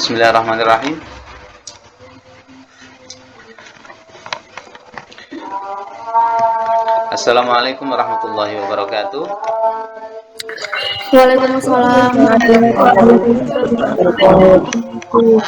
Bismillahirrahmanirrahim. Assalamualaikum warahmatullahi wabarakatuh. Waalaikumsalam warahmatullahi wabarakatuh.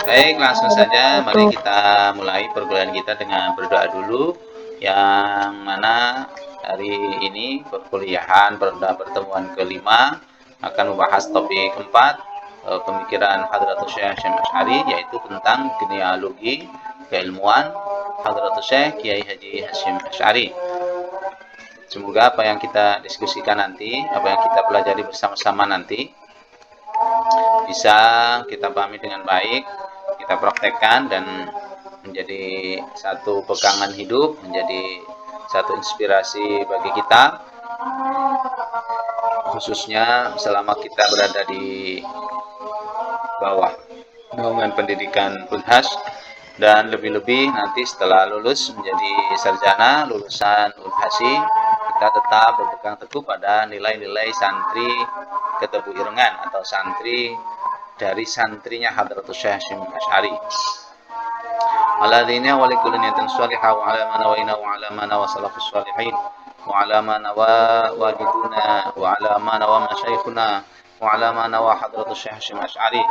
Baik, langsung saja mari kita mulai perkuliahan kita dengan berdoa dulu, yang mana hari ini perkuliahan pada pertemuan kelima akan membahas topik keempat, pemikiran Hadratus Syekh Hasyim Asy'ari, yaitu tentang genealogi keilmuan Hadratus Syekh Kiai Haji Hasyim Asy'ari. Semoga apa yang kita diskusikan nanti, apa yang kita pelajari bersama-sama nanti bisa kita pahami dengan baik, kita praktekkan dan menjadi satu pegangan hidup, menjadi satu inspirasi bagi kita, khususnya selama kita berada di bawah naungan pendidikan Unhas, dan lebih-lebih nanti setelah lulus menjadi sarjana lulusan Unhasi, kita tetap berpegang teguh pada nilai-nilai santri Ketebu Irengan atau santri dari santrinya Hadratus Syekh Hasyim Asy'ari. Alladzina wa likulli niyatin shalihah wa ala ma nawaina wa ala ma nawa salafus shalihin wa ala ma nawa wajiduna wa ala ma nawa masyayikhuna wa ala ma nawa Hadratus Syekh Hasyim Asy'ari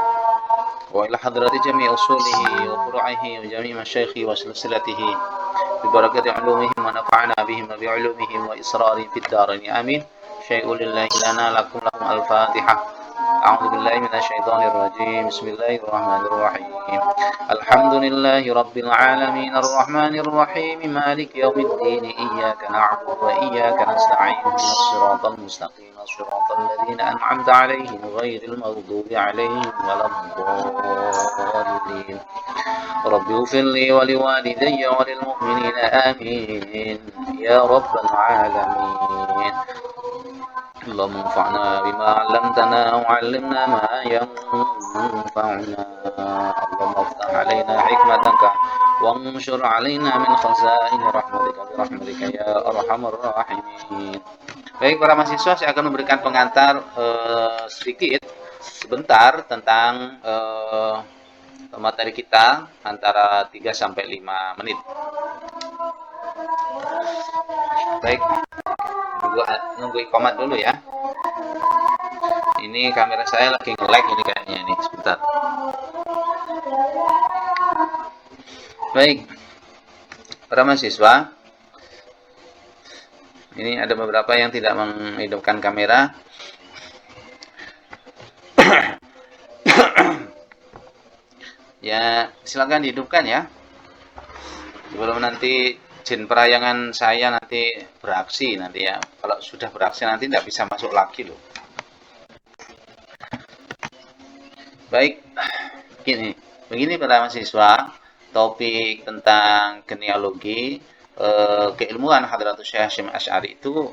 wa ila hadrati jami' usulihi wa furu'ihi wa jami' masyayikhi wa silsilatihi bi barakati 'ulumihim wa nafa'na bihim wa bi 'ulumihim wa israri fid dharain amin. Syai'un lillahi lana lakum al-Fatihah. A'udzu billahi minasyaitonir rajim. Bismillahirrahmanirrahim. Alhamdulillahi rabbil alamin arrahmanir rahim maliki yaumiddin iyyaka na'budu wa iyyaka nasta'in ihdinas siratal mustaqim siratal ladzina an'amta 'alaihim ghairil maghdubi 'alaihim waladdallin. Rabbi ighfirli wa liwalidayya wa lil mu'minina amin ya rabbal alamin. Allahumma anfa'na bima 'allamtana wa 'allimna ma yanfa'una. Allahumma iftah 'alaina hikmataka wanshur 'alaina min khaza'in rahmatika bi rahmatika ya arhamar rahimin. Baik para mahasiswa, saya akan memberikan pengantar sedikit sebentar tentang materi kita antara 3 sampai 5 menit. Baik, nunggu ikomat dulu ya. Ini kamera saya lagi nge-lag ini kayaknya nih, sebentar. Baik, para mahasiswa, ini ada beberapa yang tidak menghidupkan kamera. Ya, silakan dihidupkan ya. Sebelum nanti jin perayangan saya nanti beraksi nanti ya. Kalau sudah beraksi nanti tidak bisa masuk lagi loh. Baik, begini para mahasiswa, topik tentang genealogi keilmuan Hadratus Syekh Hasyim Asy'ari itu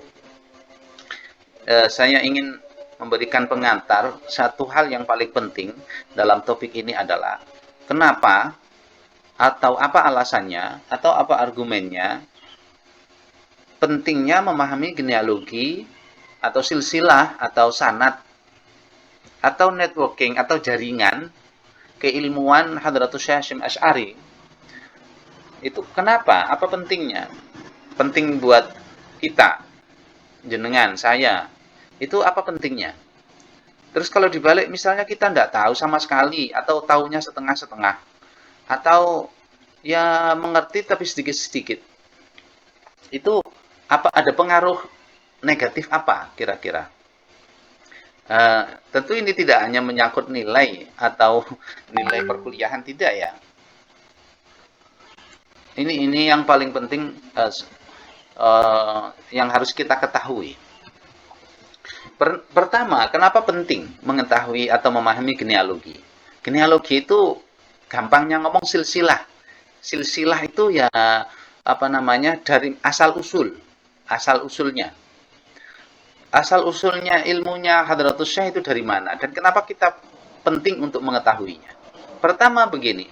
saya ingin memberikan pengantar. Satu hal yang paling penting dalam topik ini adalah kenapa atau apa alasannya atau apa argumennya pentingnya memahami genealogi atau silsilah atau sanad atau networking atau jaringan keilmuan Hadratus Syekh Hasyim Asy'ari. Itu kenapa? Apa pentingnya? Penting buat kita, jenengan, saya. Itu apa pentingnya? Terus kalau dibalik misalnya kita tidak tahu sama sekali atau tahunya setengah-setengah, atau ya mengerti tapi sedikit-sedikit, itu apa ada pengaruh negatif apa kira-kira? Tentu ini tidak hanya menyangkut nilai atau nilai perkuliahan, tidak ya. Ini yang paling penting yang harus kita ketahui. Pertama, kenapa penting mengetahui atau memahami genealogi? Genealogi itu gampangnya ngomong silsilah. Silsilah itu ya apa namanya, dari asal usulnya. Asal usulnya ilmunya Hadratus Syekh itu dari mana dan kenapa kita penting untuk mengetahuinya. Pertama begini,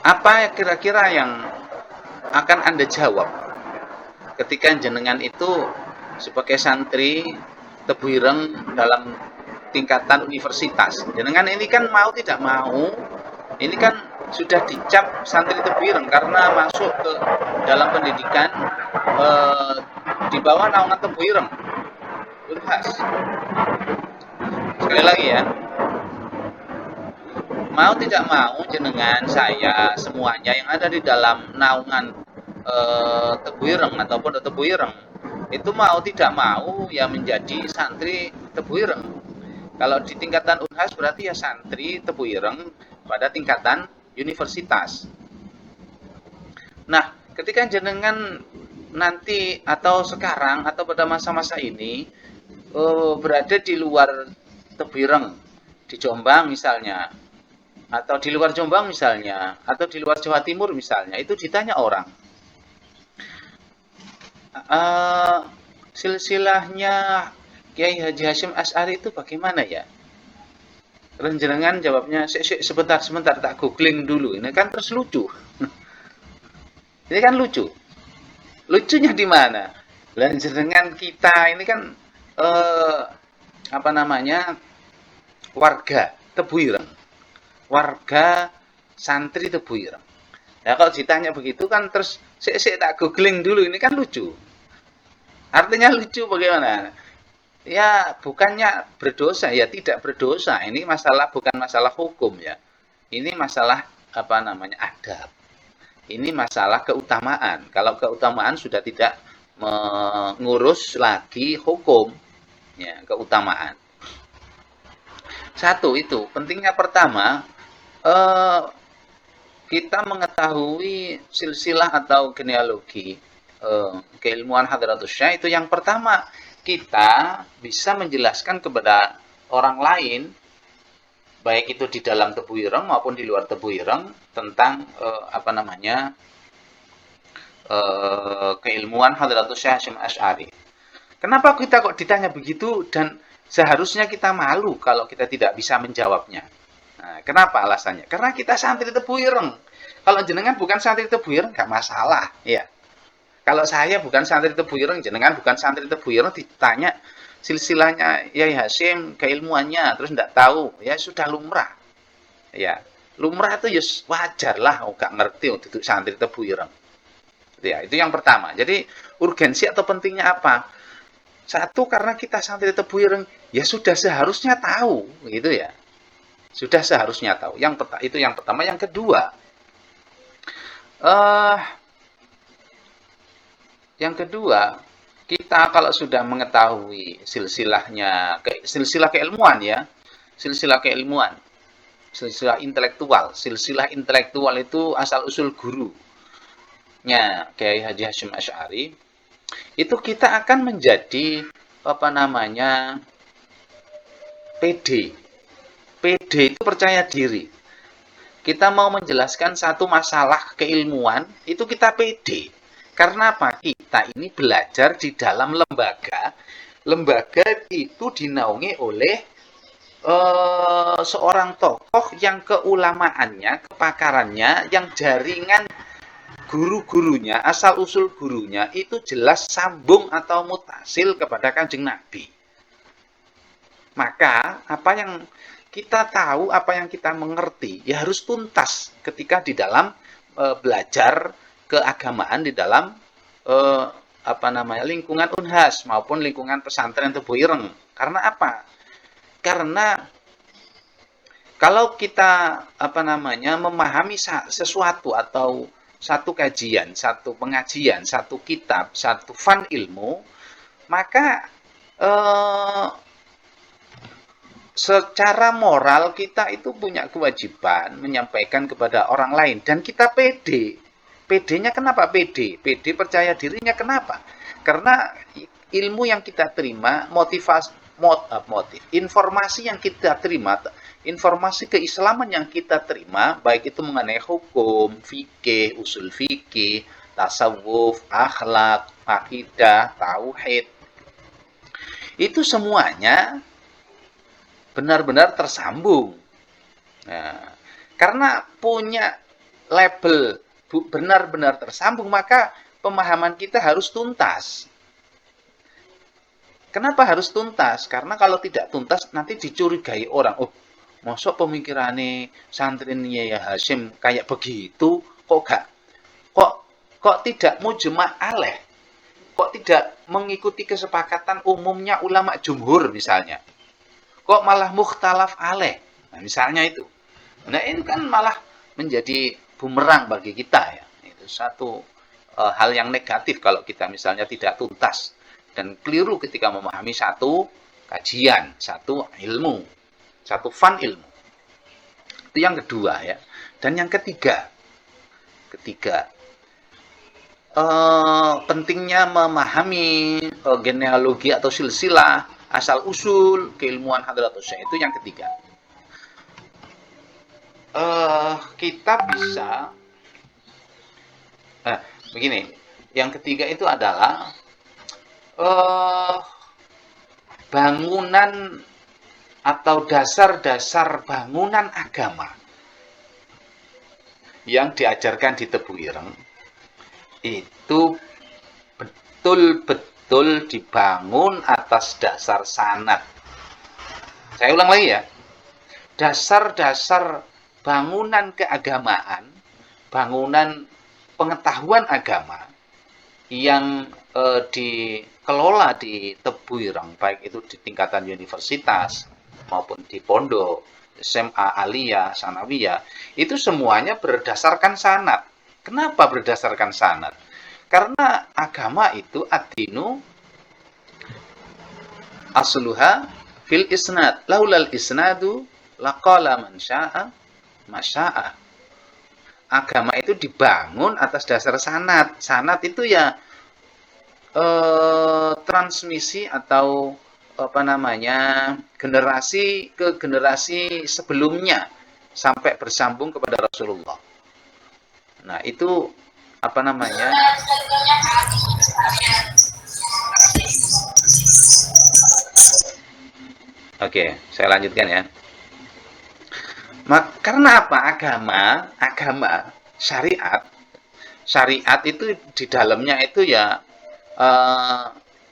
apa kira-kira yang akan Anda jawab ketika jenengan itu sebagai santri Tebu Ireng dalam tingkatan universitas? Jenengan ini kan mau tidak mau, ini kan sudah dicap santri Tebu Ireng karena masuk ke dalam pendidikan di bawah naungan Tebu Ireng Unhas. Sekali lagi ya, mau tidak mau jenengan, saya, semuanya yang ada di dalam naungan Tebu Ireng ataupun Tebu Ireng itu mau tidak mau ya menjadi santri Tebu Ireng. Kalau di tingkatan Unhas berarti ya santri Tebu Ireng pada tingkatan universitas. Nah, ketika jenengan nanti atau sekarang atau pada masa-masa ini berada di luar Tebu Ireng, di Jombang misalnya, atau di luar Jombang misalnya, atau di luar Jawa Timur misalnya, itu ditanya orang, silsilahnya Kiai Haji Hasyim Asy'ari itu bagaimana ya? Jenengan jawabnya, sebentar tak googling dulu. Ini kan terus lucu. Ini kan lucu. Lucunya di mana? Jenengan kita ini kan apa namanya, warga Tebu Ireng, warga santri Tebu Ireng. Ya kalau ditanya begitu kan terus tak googling dulu, ini kan lucu. Artinya lucu bagaimana? Ya bukannya berdosa, ya tidak berdosa. Ini masalah, bukan masalah hukum ya. Ini masalah apa namanya, adab. Ini masalah keutamaan. Kalau keutamaan sudah tidak mengurus lagi hukum, ya keutamaan. Satu itu pentingnya. Pertama, kita mengetahui silsilah atau genealogi keilmuan Hadratus Syekh itu yang pertama, kita bisa menjelaskan kepada orang lain, baik itu di dalam Tebu Ireng maupun di luar Tebu Ireng, tentang apa namanya, keilmuan Hadratus Syekh Hasyim Asy'ari. Kenapa kita kok ditanya begitu dan seharusnya kita malu kalau kita tidak bisa menjawabnya? Nah, kenapa alasannya? Karena kita santri Tebu Ireng. Kalau jenengan bukan santri Tebu Ireng nggak masalah, ya. Kalau saya bukan santri Tebu Ireng, jenengan bukan santri Tebu Ireng, ditanya silsilahnya Yai Hasyim, keilmuannya, terus tidak tahu, ya sudah lumrah. Ya, lumrah itu ya wajar lah, nggak ngerti untuk santri Tebu Ireng. Ya, itu yang pertama. Jadi urgensi atau pentingnya apa? Satu, karena kita santri Tebu Ireng, ya sudah seharusnya tahu, gitu ya. Sudah seharusnya tahu. Itu yang pertama. Yang kedua, kita kalau sudah mengetahui silsilahnya, silsilah keilmuan ya, silsilah keilmuan, silsilah intelektual itu asal usul gurunya Kiai Haji Hasyim Asy'ari, itu kita akan menjadi apa namanya, PD itu percaya diri. Kita mau menjelaskan satu masalah keilmuan, itu kita PD. Karena apa? Kita ini belajar di dalam lembaga itu dinaungi oleh seorang tokoh yang keulamaannya, kepakarannya, yang jaringan guru-gurunya, asal usul gurunya itu jelas sambung atau mutasil kepada Kanjeng Nabi. Maka apa yang kita tahu, apa yang kita mengerti, ya harus tuntas ketika di dalam belajar keagamaan di dalam apa namanya, lingkungan Unhas maupun lingkungan pesantren Tebu Ireng. Karena apa? Karena kalau kita apa namanya, memahami sesuatu atau satu kajian, satu pengajian, satu kitab, satu fan ilmu, maka secara moral kita itu punya kewajiban menyampaikan kepada orang lain dan kita pede. PD-nya kenapa PD? PD percaya dirinya kenapa? Karena ilmu yang kita terima, informasi yang kita terima, informasi keislaman yang kita terima, baik itu mengenai hukum, fikih, usul fikih, tasawuf, akhlak, akidah, tauhid, itu semuanya benar-benar tersambung. Nah, karena punya label benar-benar tersambung, maka pemahaman kita harus tuntas. Kenapa harus tuntas? Karena kalau tidak tuntas nanti dicurigai orang. Oh, masuk pemikirannya santrinya ya Hashim kayak begitu, kok tidak mujma' alaih, kok tidak mengikuti kesepakatan umumnya ulama jumhur misalnya, kok malah mukhtalaf alaih. Nah, misalnya itu. Nah, ini kan malah menjadi bumerang bagi kita ya. Itu satu hal yang negatif kalau kita misalnya tidak tuntas dan keliru ketika memahami satu kajian, satu ilmu, satu fan ilmu. Itu yang kedua ya. Dan yang ketiga, pentingnya memahami genealogi atau silsilah, asal usul keilmuan Hadratus Syekh, itu yang ketiga. Kita bisa begini, yang ketiga itu adalah bangunan atau dasar-dasar bangunan agama yang diajarkan di Tebu Ireng itu betul-betul dibangun atas dasar sanad. Saya ulang lagi ya, dasar-dasar bangunan keagamaan, bangunan pengetahuan agama yang dikelola di Tebu Ireng, baik itu di tingkatan universitas maupun di pondok, SMA, aliyah, sanawiyah, itu semuanya berdasarkan sanad. Kenapa berdasarkan sanad? Karena agama itu ad-dinu asluha fil isnad. Laulal isnadu laqala man syaa masya'a. Agama itu dibangun atas dasar sanad. Sanad itu ya transmisi atau generasi ke generasi sebelumnya sampai bersambung kepada Rasulullah. Nah, itu Oke, saya lanjutkan ya. Karena apa? Agama, syariat itu di dalamnya itu ya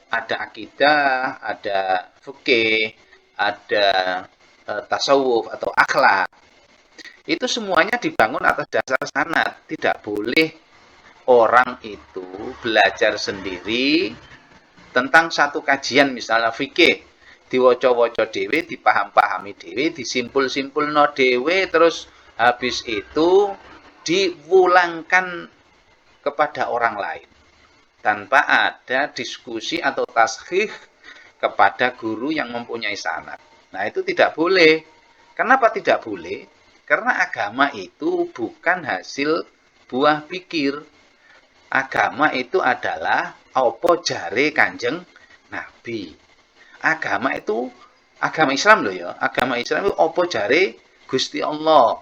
ada akidah, ada fikih, ada tasawuf atau akhlak. Itu semuanya dibangun atas dasar sanad. Tidak boleh orang itu belajar sendiri tentang satu kajian, misalnya fikih, diwoco-woco dewe, dipaham-pahami dewe, disimpul-simpulno dewe, terus habis itu diwulangkan kepada orang lain tanpa ada diskusi atau taskhih kepada guru yang mempunyai sanad. Nah, itu tidak boleh. Kenapa tidak boleh? Karena agama itu bukan hasil buah pikir. Agama itu adalah apa jare Kanjeng Nabi. Agama itu agama Islam loh ya. Agama Islam itu apa jare Gusti Allah.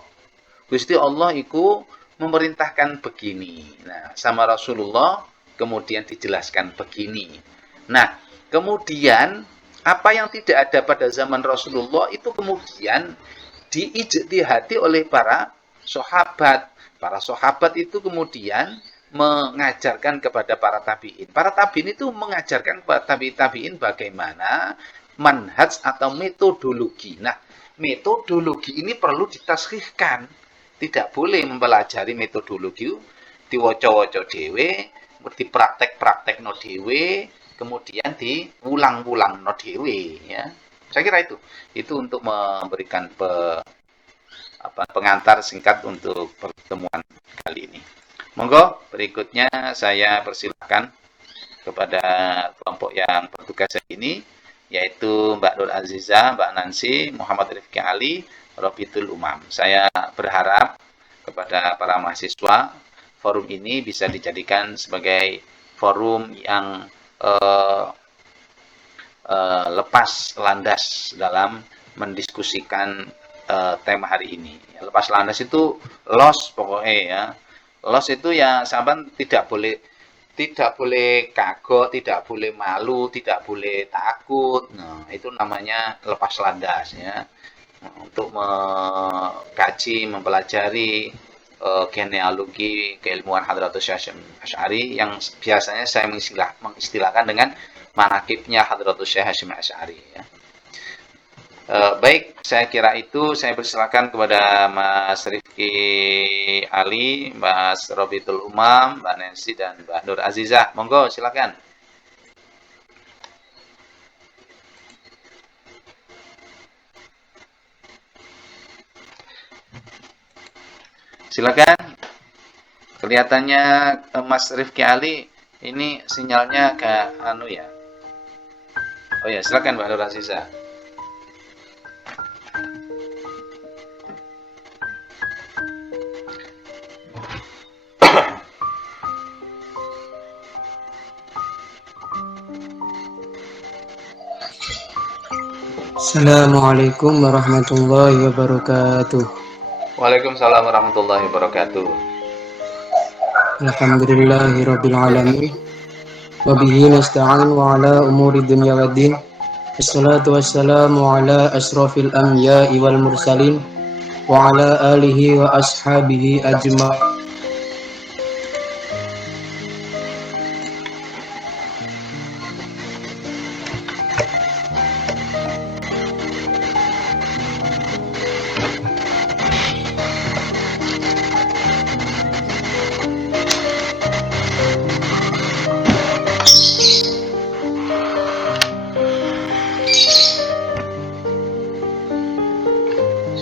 Gusti Allah itu memerintahkan begini. Nah, sama Rasulullah kemudian dijelaskan begini. Nah, kemudian apa yang tidak ada pada zaman Rasulullah itu kemudian diijtihadi oleh para sahabat. Para sahabat itu kemudian mengajarkan kepada para tabi'in. Para tabi'in itu mengajarkan kepada tabi'in bagaimana manhaj atau metodologi. Nah, metodologi ini perlu ditaskhihkan. Tidak boleh mempelajari metodologi diwoco-woco dewe, dipraktek-praktek no dewe, kemudian diulang-ulang no dewe ya. Saya kira itu untuk memberikan pengantar singkat untuk pertemuan kali ini. Monggo berikutnya saya persilakan kepada kelompok yang bertugas hari ini, yaitu Mbak Nur Aziza, Mbak Nancy, Muhammad Rifki Ali, Robitul Umam. Saya berharap kepada para mahasiswa forum ini bisa dijadikan sebagai forum yang lepas landas dalam mendiskusikan tema hari ini. Lepas landas itu loss pokoknya ya. Loss itu ya sahabat tidak boleh kagok, tidak boleh malu, tidak boleh takut. Nah, itu namanya lepas landas ya. Untuk mengkaji, mempelajari genealogi keilmuan Hadratus Syekh Hasyim Asy'ari yang biasanya saya mengistilahkan dengan manakibnya Hadratus Syekh Hasyim Asy'ari ya. Baik, saya kira itu. Saya persilakan kepada Mas Rifki Ali, Mas Robitul Umam, Mbak Nancy, dan Mbak Nur Azizah. Monggo, silakan. Silakan. Kelihatannya Mas Rifki Ali ini sinyalnya ke anu ya. Oh ya, silakan Mbak Nur Azizah. Assalamualaikum warahmatullahi wabarakatuh. Waalaikumsalam warahmatullahi wabarakatuh. Alhamdulillahirabbil alamin. Wa bihi nasta'in wa ala umuri dunya waddin. Wassalatu wassalamu ala asrofil anbiya'i wal mursalin wa ala alihi wa ashabihi ajma'in.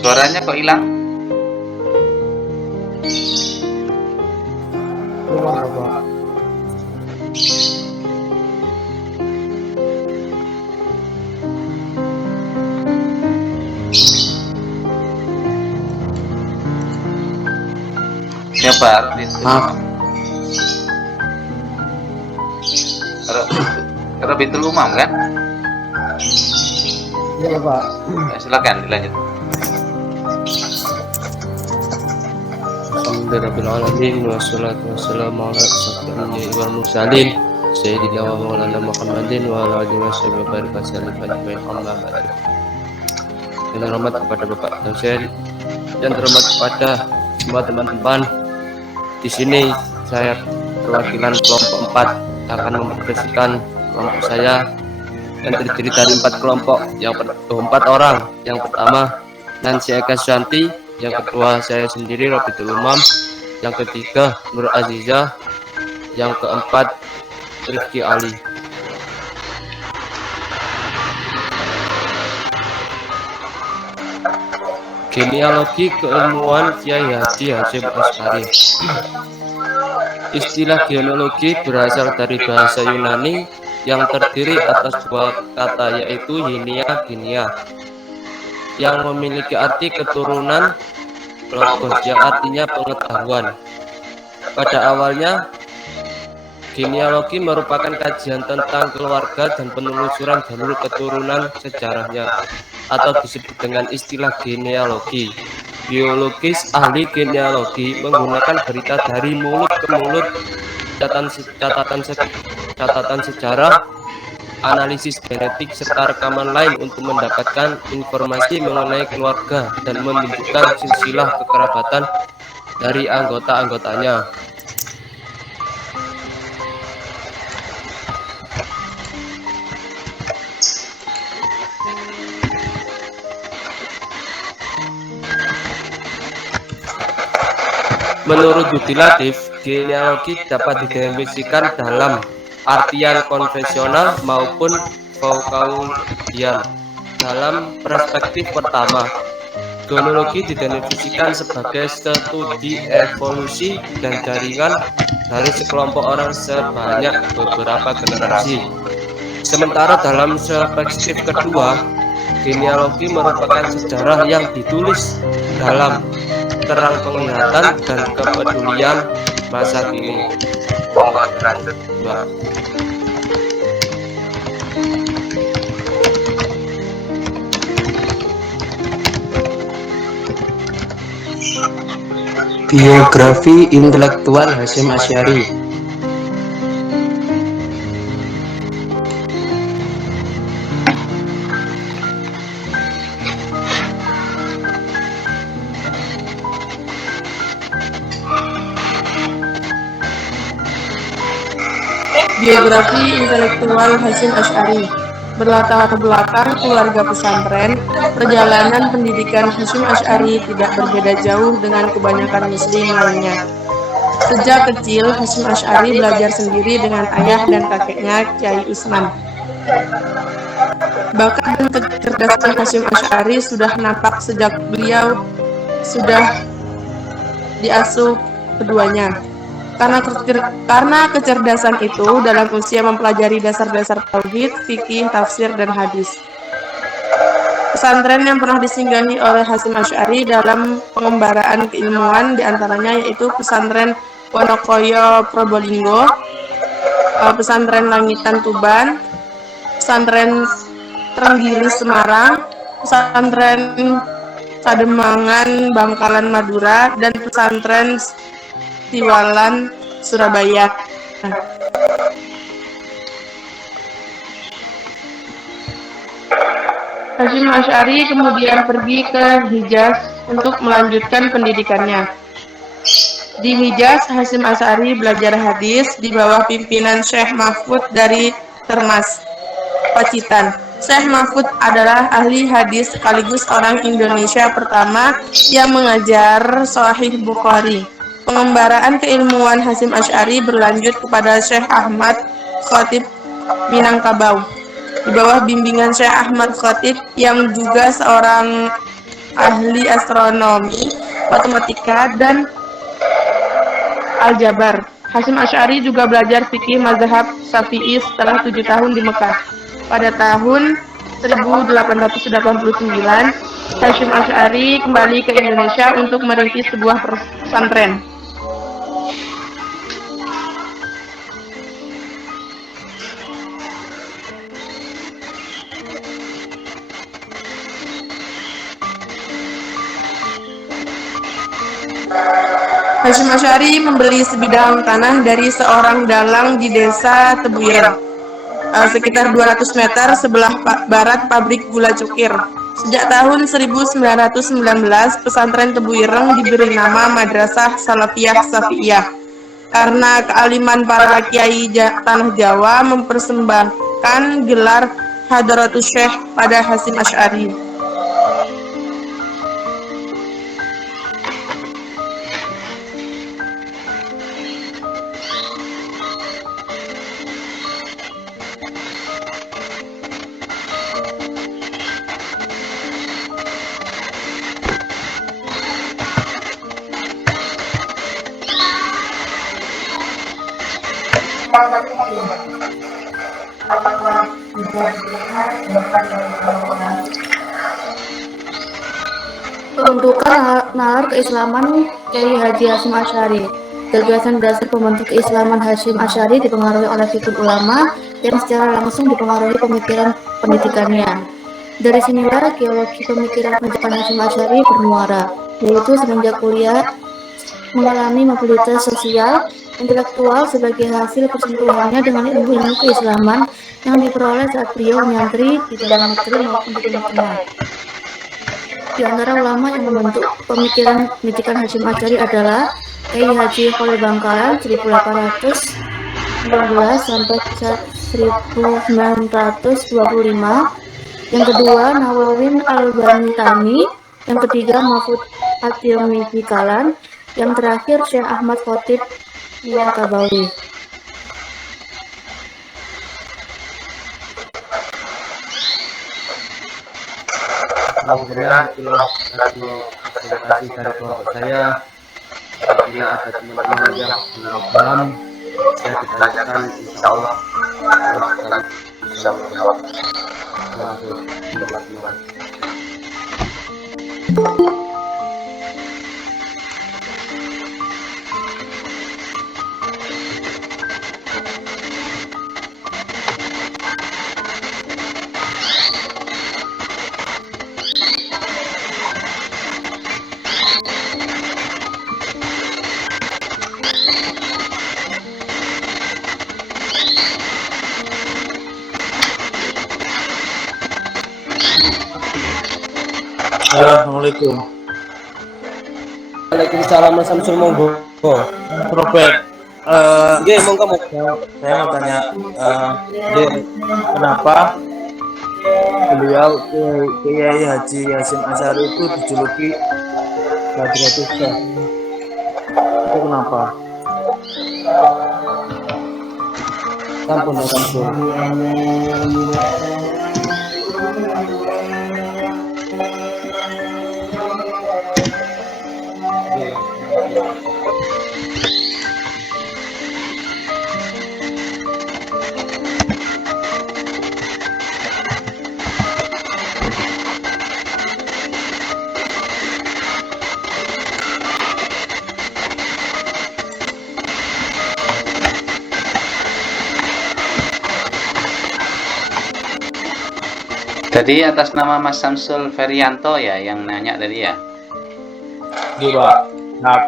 Suaranya kok hilang? Siapa? Robitul Umam kan? Iya, Pak. Ya, silakan dilanjut. Alhamdulillahirabbil alamin wassalatu wassalamu ala asyrofil anbiya'i wal mursalin sayyidina wa maulana Muhammadin wa ala alihi washabihi wa barik wasallam ajmain amma ba'du. Dengan hormat kepada Bapak dosen dan terhormat kepada semua teman-teman di sini, saya perwakilan kelompok 4 akan mempresentasikan kelompok saya yang terdiri dari 4 kelompok, 4 orang. Yang pertama Nancy Eka Shanti, yang kedua saya sendiri Robitul Umam, yang ketiga Nur Azizah, yang keempat Rifki Ali. Genealogi keilmuan Kiai Haji Hasyim Asy'ari. Istilah genealogi berasal dari bahasa Yunani yang terdiri atas dua kata, yaitu hinea genia, yang memiliki arti keturunan, logos yang artinya pengetahuan. Pada awalnya, genealogi merupakan kajian tentang keluarga dan penelusuran jalur keturunan sejarahnya, atau disebut dengan istilah genealogi. Biologis ahli genealogi menggunakan berita dari mulut ke mulut, catatan sejarah, analisis genetik, serta rekaman lain untuk mendapatkan informasi mengenai keluarga dan menunjukkan silsilah kekerabatan dari anggota-anggotanya. Menurut Budi Latif, genealogi dapat didefinisikan dalam artian konvensional maupun Foucauldian. Dalam perspektif pertama, genealogi didefinisikan sebagai studi evolusi dan jaringan dari sekelompok orang sebanyak beberapa generasi. Sementara dalam perspektif kedua, genealogi merupakan sejarah yang ditulis dalam terang penglihatan dan kepedulian masa kini. Mohon lanjut. Biografi intelektual Hasyim Asy'ari. Biografi intelektual Hasyim Asy'ari. Berlatar belakang keluarga pesantren, perjalanan pendidikan Hasyim Asy'ari tidak berbeda jauh dengan kebanyakan muslim lainnya. Sejak kecil, Hasyim Asy'ari belajar sendiri dengan ayah dan kakeknya, Kyai Usman. Bakat dan kecerdasan Hasyim Asy'ari sudah nampak sejak beliau sudah diasuh keduanya. Karena kecerdasan itu, dalam usia mempelajari dasar-dasar tauhid, fikih, tafsir, dan hadis. Pesantren yang pernah disinggahi oleh Hasyim Asy'ari dalam pengembaraan keilmuan diantaranya yaitu pesantren Wonokoyo Probolinggo, pesantren Langitan Tuban, pesantren Trenggilis Semarang, pesantren Kademangan Bangkalan Madura, dan pesantren Tiwalan Surabaya. Hasyim Asy'ari kemudian pergi ke Hijaz untuk melanjutkan pendidikannya. Di Hijaz, Hasyim Asy'ari belajar hadis di bawah pimpinan Syekh Mahfud dari Termas, Pacitan. Syekh Mahfud adalah ahli hadis sekaligus orang Indonesia pertama yang mengajar Sahih Bukhari. Pengembaraan keilmuan Hasyim Asy'ari berlanjut kepada Syekh Ahmad Khatib Minangkabau. Di bawah bimbingan Syekh Ahmad Khatib yang juga seorang ahli astronomi, matematika, dan aljabar. Hasyim Asy'ari juga belajar fikih mazhab Syafi'i setelah 7 tahun di Mekah. Pada tahun 1889, Hasyim Asy'ari kembali ke Indonesia untuk merintis sebuah pesantren. Hasyim Asy'ari membeli sebidang tanah dari seorang dalang di desa Tebuireng, sekitar 200 meter sebelah barat pabrik gula cukir. Sejak tahun 1919, pesantren Tebuireng diberi nama Madrasah Salafiyah Syafi'iyah karena kealiman para kiai tanah Jawa mempersembahkan gelar Hadratus Syekh pada Hasyim Asy'ari. Pembentukan nalar keislaman Kyai Haji Hasyim Asy'ari. Gagasan dasar pembentuk keislaman Hasyim Asy'ari dipengaruhi oleh fikih ulama yang secara langsung dipengaruhi pemikiran pendidikannya. Dari sinilah geologi pemikiran pendidikan Hasyim Asy'ari bermuara, yaitu semenjak kuliah mengalami mobilitas sosial intelektual sebagai hasil persentuhannya dengan ilmu-ilmu keislaman yang diperoleh saat beliau menyantri di dalam negeri maupun di Timur Tengah. Di antara ulama yang membentuk pemikiran pendidikan Hasyim Asy'ari adalah Kyai Haji Khalil Bangkalan 1819 sampai 1925, yang kedua Nawawin Al-Bantani, yang ketiga Mahfud At-Tirmidzi Kalan, yang terakhir Syekh Ahmad Khatib Minangkabawi. Alhamdulillah, itulah satu presentasi dari kelompok saya. Apabila ada teman-teman yang belum paham, saya ditanyakan, insya Allah akan bisa menjawab. Assalamualaikum. Waalaikumsalam Mas Samsul, monggo. Robert, Nggih, monggo Mas. saya mau tanya, Dek, kenapa beliau Kiai Haji Hasyim Asy'ari itu dijuluki Hadratus Syekh? Itu kenapa? Sampun Mas Samsul. Jadi atas nama Mas Samsul Ferianto ya yang nanya tadi ya. Iya, Pak. Nah,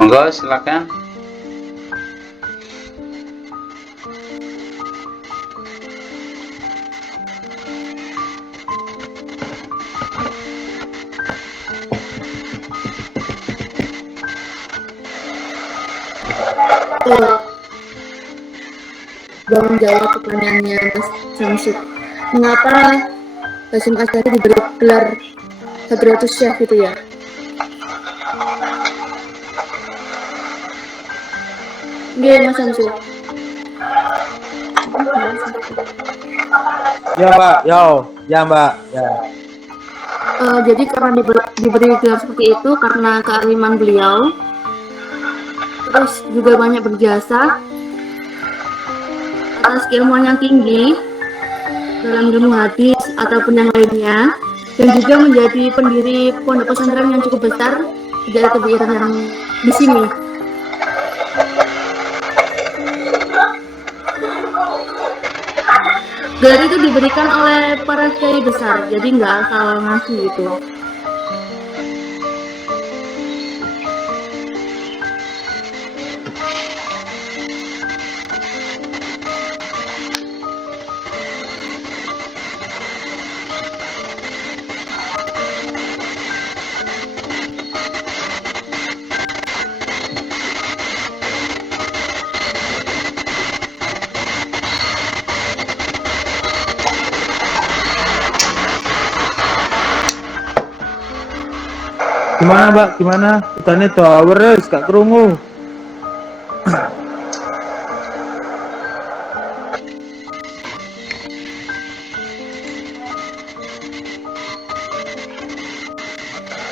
Monggo silakan. Belum menjawab pertanyaannya Mas Samsul. Mengapa Hasyim Asy'ari diberi gelar Hadratus Syekh gitu ya? Nggih, Mas Samsul. ya Mbak, ya Mbak, ya. Jadi karena diberi gelar seperti itu karena kealiman beliau, terus juga banyak berjasa atas keilmuan yang tinggi dalam ilmu hadis ataupun yang lainnya, dan juga menjadi pendiri pondok pesantren yang cukup besar di daerah Tebuireng yang di sini. Gelar itu diberikan oleh para kiai besar, jadi nggak asal ngasih gitu. Gimana Mbak? Gimana? Utane dawer wis gak krungu.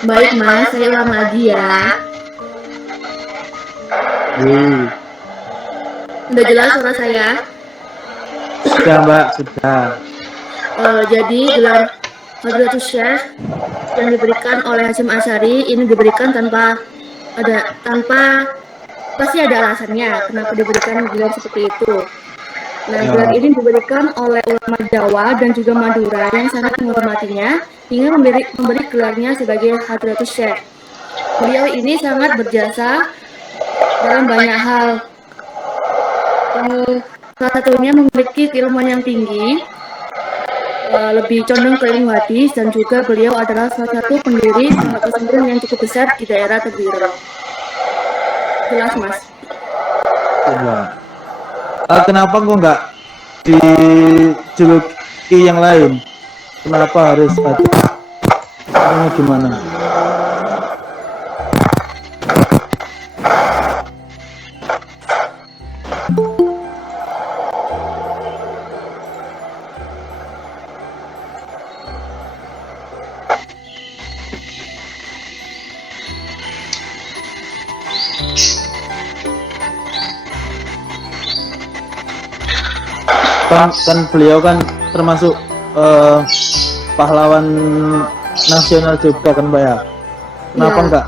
Baik Mas, saya ulang lagi ya. Udah jelas suara saya? Sudah Mbak, sudah. Jadi gelar Hadratus Syekh yang diberikan oleh Hasyim Asy'ari ini diberikan tanpa pasti ada alasannya kenapa diberikan gelar seperti itu. Nah, gelar ini diberikan oleh ulama Jawa dan juga Madura yang sangat menghormatinya hingga memberi gelarnya sebagai Hadratus Syekh. Beliau ini sangat berjasa dalam banyak hal. Salah satunya memiliki keilmuan yang tinggi, lebih condong ke ilmu hadis, dan juga beliau adalah salah satu pendiri pondok pesantren yang cukup besar di daerah Tebuireng. Jelas Mas? Coba. Kenapa kok nggak dijuluki yang lain? Kenapa harus ada? Caranya gimana? Kan beliau kan termasuk pahlawan nasional juga kan Mbak ya. Kenapa Iya. enggak?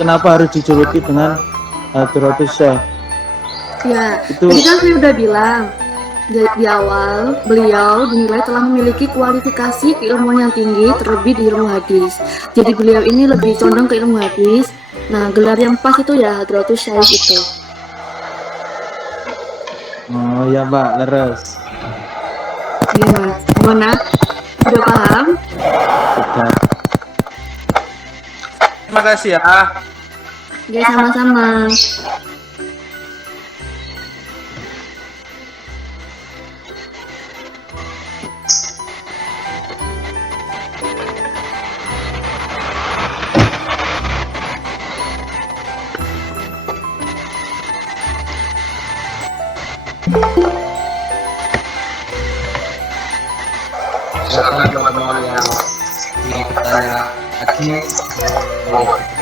Kenapa harus dijuluki dengan Hadratus Syekh? Ya, Itu tadi kan saya udah bilang di awal beliau dinilai telah memiliki kualifikasi keilmuan yang tinggi terlebih di ilmu hadis. Jadi beliau ini lebih condong ke ilmu hadis. Nah, gelar yang pas itu ya Hadratus Syekh itu. oh ya Mbak, leres. Iya, Mas. Gimana? Udah paham? Sudah. Terima kasih ya. Ya, sama-sama. Silakan teman-teman yang ingin bertanya lagi.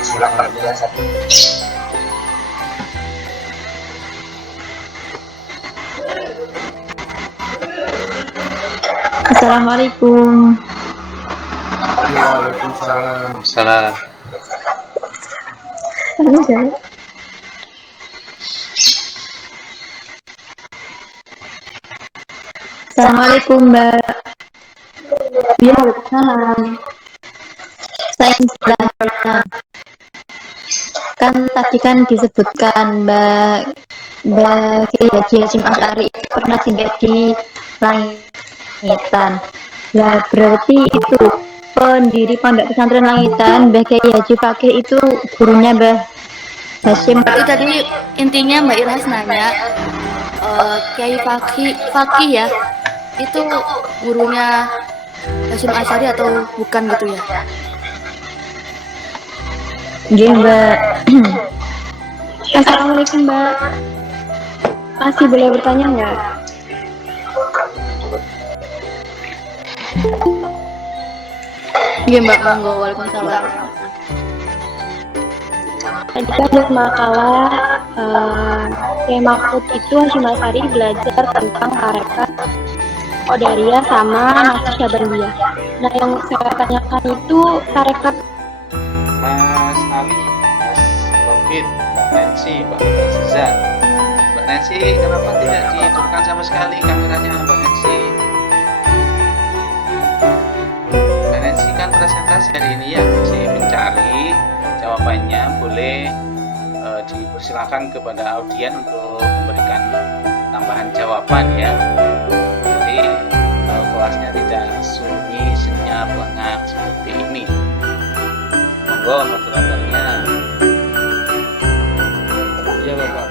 Silakan ya. Assalamualaikum. Waalaikumsalam. Salam. Assalamualaikum, Mbak. Ya, waalaikumsalam. Saya ingin bertanya. Kan tadi kan disebutkan Mbak Kiai Haji Hasyim Asy'ari itu pernah tinggal di Langitan. Lah berarti itu pendiri pondok pesantren Langitan, Mbak Kiai Haji Fakih itu gurunya Mbah Hasyim. Berarti tadi intinya Mbak Iras nanya Kiai Fakih ya, itu gurunya Hasyim Asy'ari atau bukan gitu ya? Iya Mbak. Assalamualaikum Mbak. Masih boleh bertanya nggak? Iya Mbak, monggo. Waalaikumsalam. Tadi kan ada makalah Kiai Mahfud itu Hasyim Asy'ari belajar tentang tarekat Qadariyah sama Naqsyabandiyah. Nah yang saya tanyakan itu tarekat Mas Ali, Mas Rofid, Mbak Nancy, Mbak Aziza. Mbak Nancy, kenapa tidak dihidupkan sama sekali kameranya Mbak Nancy? Mbak Nancy kan presentasi hari ini ya, si mencari jawabannya. Boleh dipersilakan kepada audien untuk memberikan tambahan jawaban ya. Jadi kelasnya tidak sunyi, senyap, lengah seperti ini. Monggo moderatornya. Iya Bapak.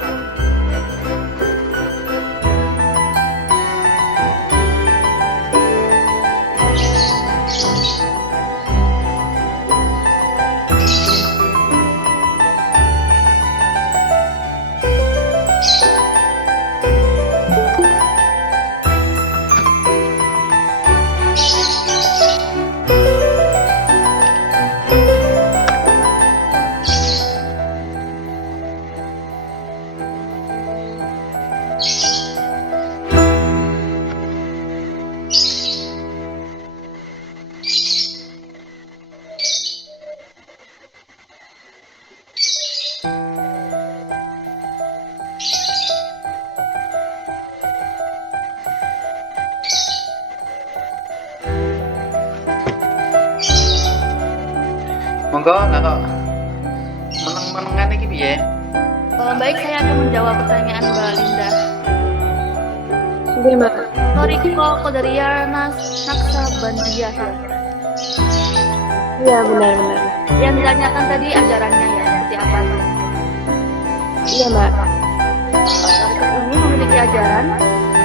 Monggo, lah kok meneng-menengan iki piye? baik, saya akan menjawab pertanyaan Mbak Linda. Iya Mbak. Toriko Qadariyah Naqsyabandiyah ya. Iya benar-benar. Yang ditanyakan tadi ajarannya ya, seperti apa? Iya Mbak. Tarekat ini memiliki ajaran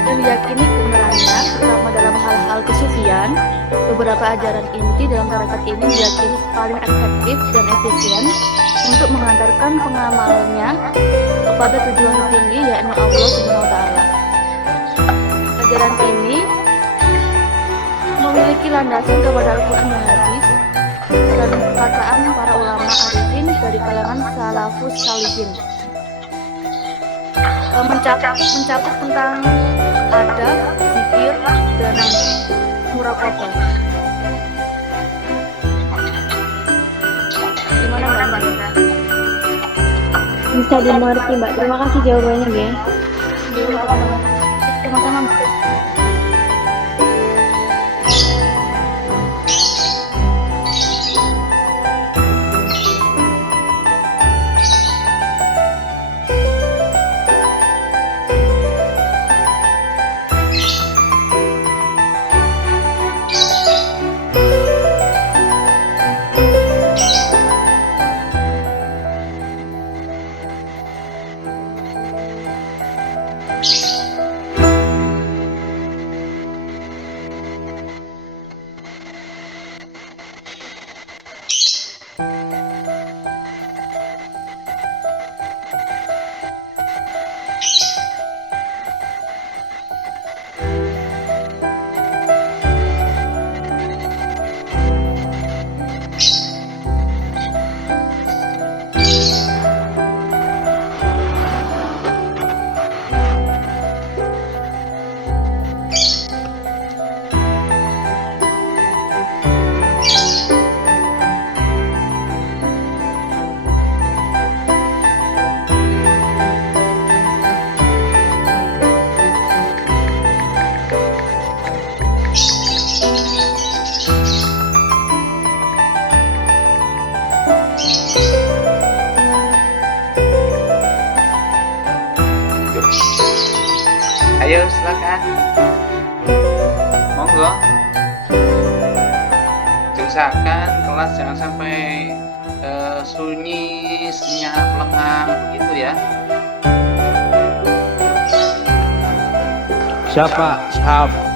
yang diyakini kebenarannya, terutama dalam hal-hal kesufian. Beberapa ajaran inti dalam tarekat ini diyakini paling efektif dan efisien untuk mengantarkan pengamalnya kepada tujuan tertinggi, yakni Allah Subhanahu wa Ta'ala. Ajaran ini memiliki landasan kepada Al-Quran dan Hadis dan perkataan para ulama arifin dari kalangan salafus salihin. Mencakup tentang adab, zikir, dan muraqabah. Gimana Mbak? Bisa dimengerti Mbak. Terima kasih jawabannya Mbak. Sama-sama Mbak. Ayo silakan. Monggo. Diusahakan kelas jangan sampai sunyi, senyap, lengang begitu ya. Siapa? Siap.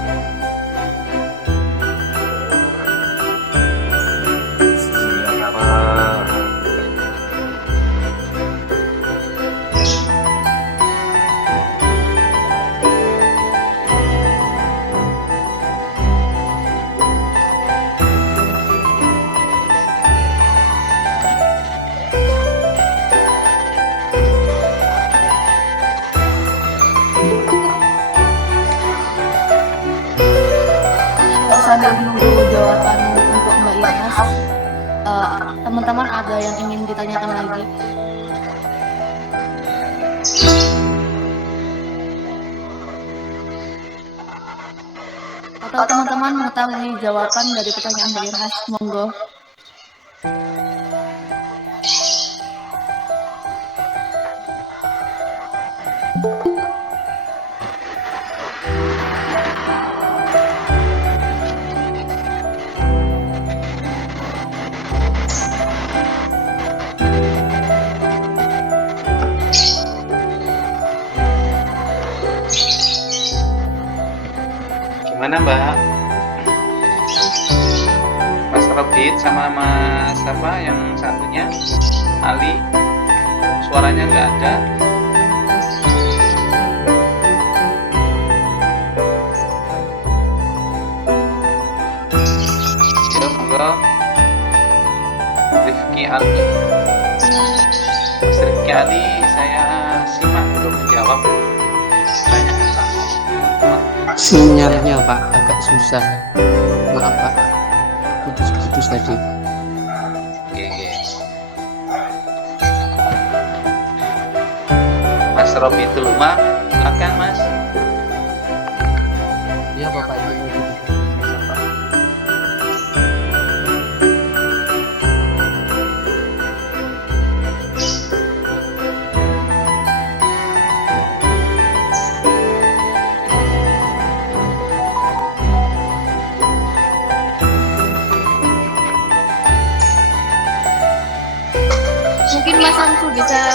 Sambil menunggu jawaban untuk Mbak Ines, teman-teman ada yang ingin ditanyakan lagi? Atau teman-teman mengetahui jawaban dari pertanyaan Mbak Ines? Monggo. Gimana Mbak? Mas Robit sama Mas apa yang satunya? Ali, suaranya nggak ada. Ya monggo. Rifki Ali. Mas Rifki Ali, saya simak belum menjawab pertanyaan. Sinyalnya Pak agak susah. Maaf Pak. Putus-putus tadi. Oke. Mas Robi Tulma, silakan Mas. Ya Bapak Ibu. Mungkin Mas Samsu bisa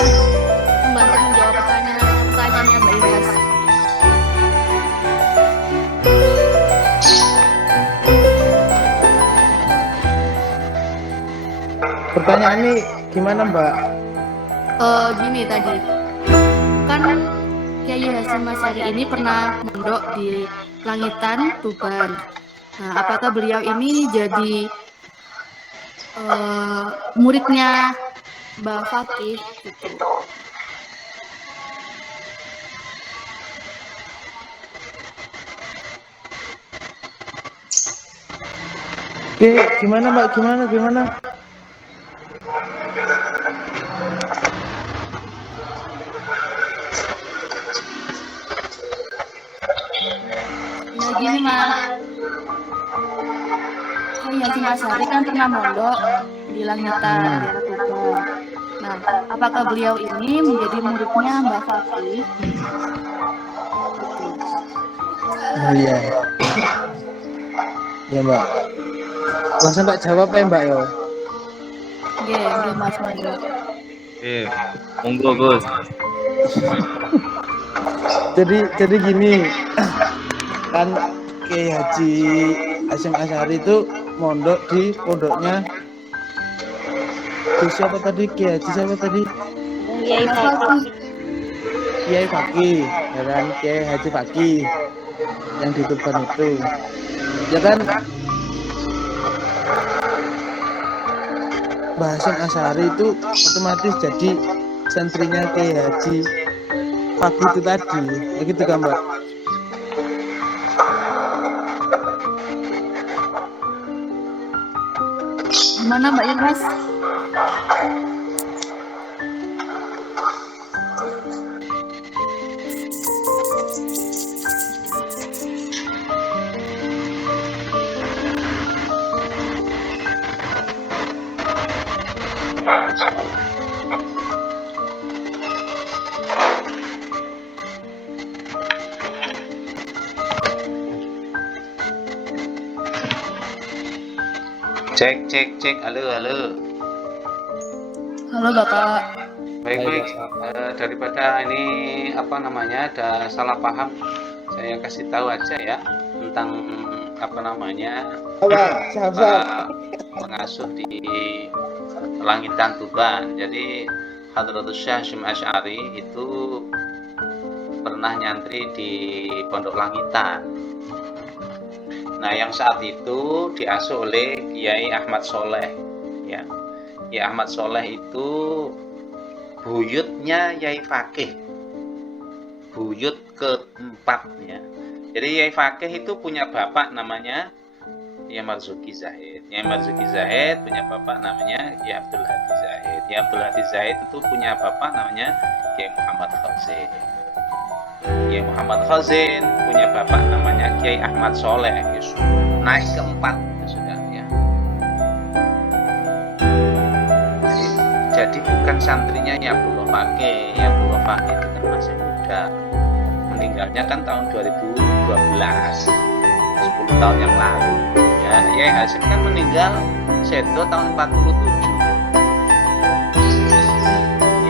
membantu menjawab pertanyaannya Mbak Ines. pertanyaan ini gimana Mbak? Gini tadi, kan Kiai Hasyim Asy'ari ini pernah mondok di Langitan, Tuban. Nah, apakah beliau ini jadi muridnya Mbah Fakih gitu? Oke, gimana Mbak? Gimana? Ya gini Mas, Kiai Hasyim Asy'ari kan pernah mondok di Langitan, daerah Tuban. Nah, apakah beliau ini menjadi muridnya Mbah Fakih? Oh iya. Ya Mbak. Langsung tak jawab ya Mbak ya. Nggih, Mas monggo. Monggo Gus. Jadi gini, kan Kiai Haji Hasyim Asy'ari itu mondok di pondoknya siapa tadi? Kiai Haji siapa tadi? Kiai Fakih. Kiai Fakih, ya kan? Kiai Haji Fakih yang di Tuban itu, ya kan? Mbah Hasyim Asy'ari itu otomatis jadi santrinya Kiai Haji Fakih itu tadi, ya gitu kan Mbak? Gimana Mbak Irmas? Cek. Halo. Halo Bapak. Baik. Daripada ini ada salah paham, saya kasih tahu aja ya tentang Sabar. pengasuh di Langitan Tuban. Jadi Hadratus Syekh Hasyim Asy'ari itu pernah nyantri di Pondok Langitan. Nah, yang saat itu diasuh oleh Kiai Ahmad Sholeh, ya. Kiai Ahmad Sholeh itu buyutnya Yai Fakih, buyut keempat, ya. Jadi Yai Fakih itu punya bapak namanya Yai Marzuki Zahid. Yai Marzuki Zahid punya bapak namanya Yai Abdul Hadi Zahid. Yai Abdul Hadi Zahid itu punya bapak namanya Kiai Muhammad Khazin. Kiai Muhammad Khazin punya bapak namanya Kiai Ahmad Sholeh. Naik keempat sudah, ya. Jadi bukan santrinya Yai Abdullah Fakih. Yai Abdullah Fakih itu kan masih muda. Meninggalnya kan tahun 2012, 10 tahun yang lalu. Ya, Yai Hasyim kan meninggal sedo tahun 47.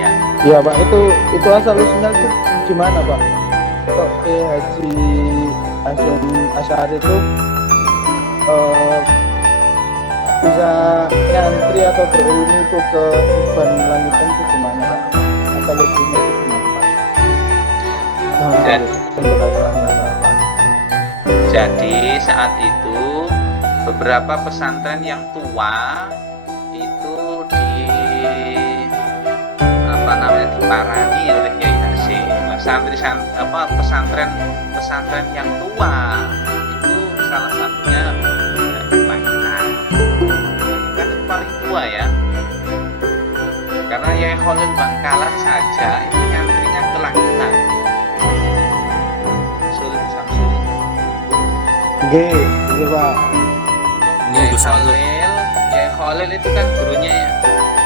Ya. Iya Pak, itu asal usulnya itu gimana Pak? Kok Kiai Haji Hasyim Asy'ari itu bisa nyantri atau berilmu itu ke Tuban Langitan itu gimana Pak? Asal usulnya itu gimana Pak? Jadi saat itu beberapa pesantren yang tua itu diparangi oleh Kiai Hasyim. Pesantren yang tua itu salah satunya Langitan. Kan itu paling tua ya. Karena Yai Khalil Bangkalan saja itu nyantrinya ke Langitan. Samsul. Iya Pak. Yai Khalil itu kan gurunya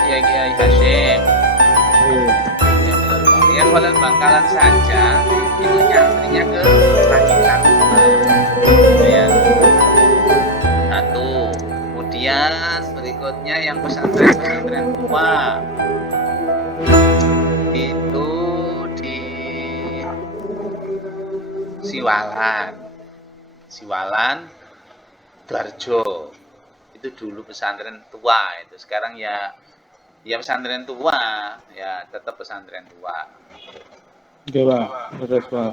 Kiai Hasyim. Yai Khalil Bangkalan saja itu nyantrinya ke Langitan. Ya. Satu. Kemudian berikutnya yang pesantren tua itu di Siwalan, Darjo. Itu dulu pesantren tua itu. Sekarang ya Ya pesantren tua, ya tetap pesantren tua. Oke Pak, terus Pak.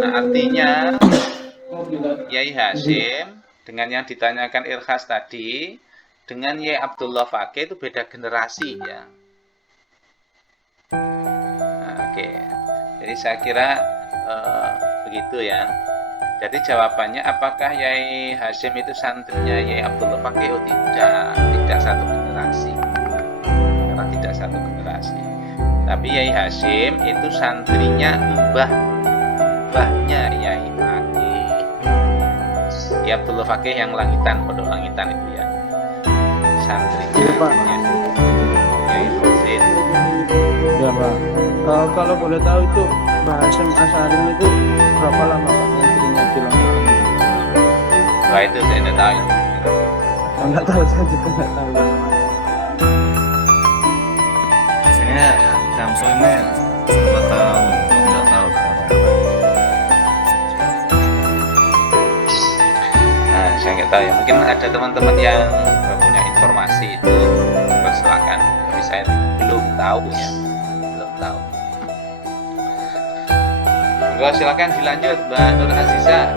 Nah, artinya Yai Hasyim dengan yang ditanyakan Irkhas tadi dengan Yai Abdullah Fakih itu beda generasi ya. Nah, oke. Jadi saya kira begitu ya. Jadi jawabannya apakah Yai Hasyim itu santrinya Yai Abdullah Fakih? Oh tidak satu generasi. Karena tidak satu generasi. Tapi Yai Hasyim itu santrinya mbahnya Yai Fakih. Yai Abdullah Fakih yang langitan, pondok langitan itu ya. Santrinya Iya, Pak. Yai Hasyim. Ya Pak. Kalau boleh tahu itu Mbah Hasyim Asy'ari itu berapa lama Pak santrinya di Langitan? Wah itu saya tidak tahu. Enggak tahu, saya juga enggak tahu. Biasanya Damso ini serba tahu, nggak tahu sekarang. Nah, saya nggak tahu ya. Mungkin ada teman-teman yang punya informasi itu, silakan. Tapi saya belum tahu ya, belum tahu. Monggo silakan dilanjut, Mbak Nur Aziza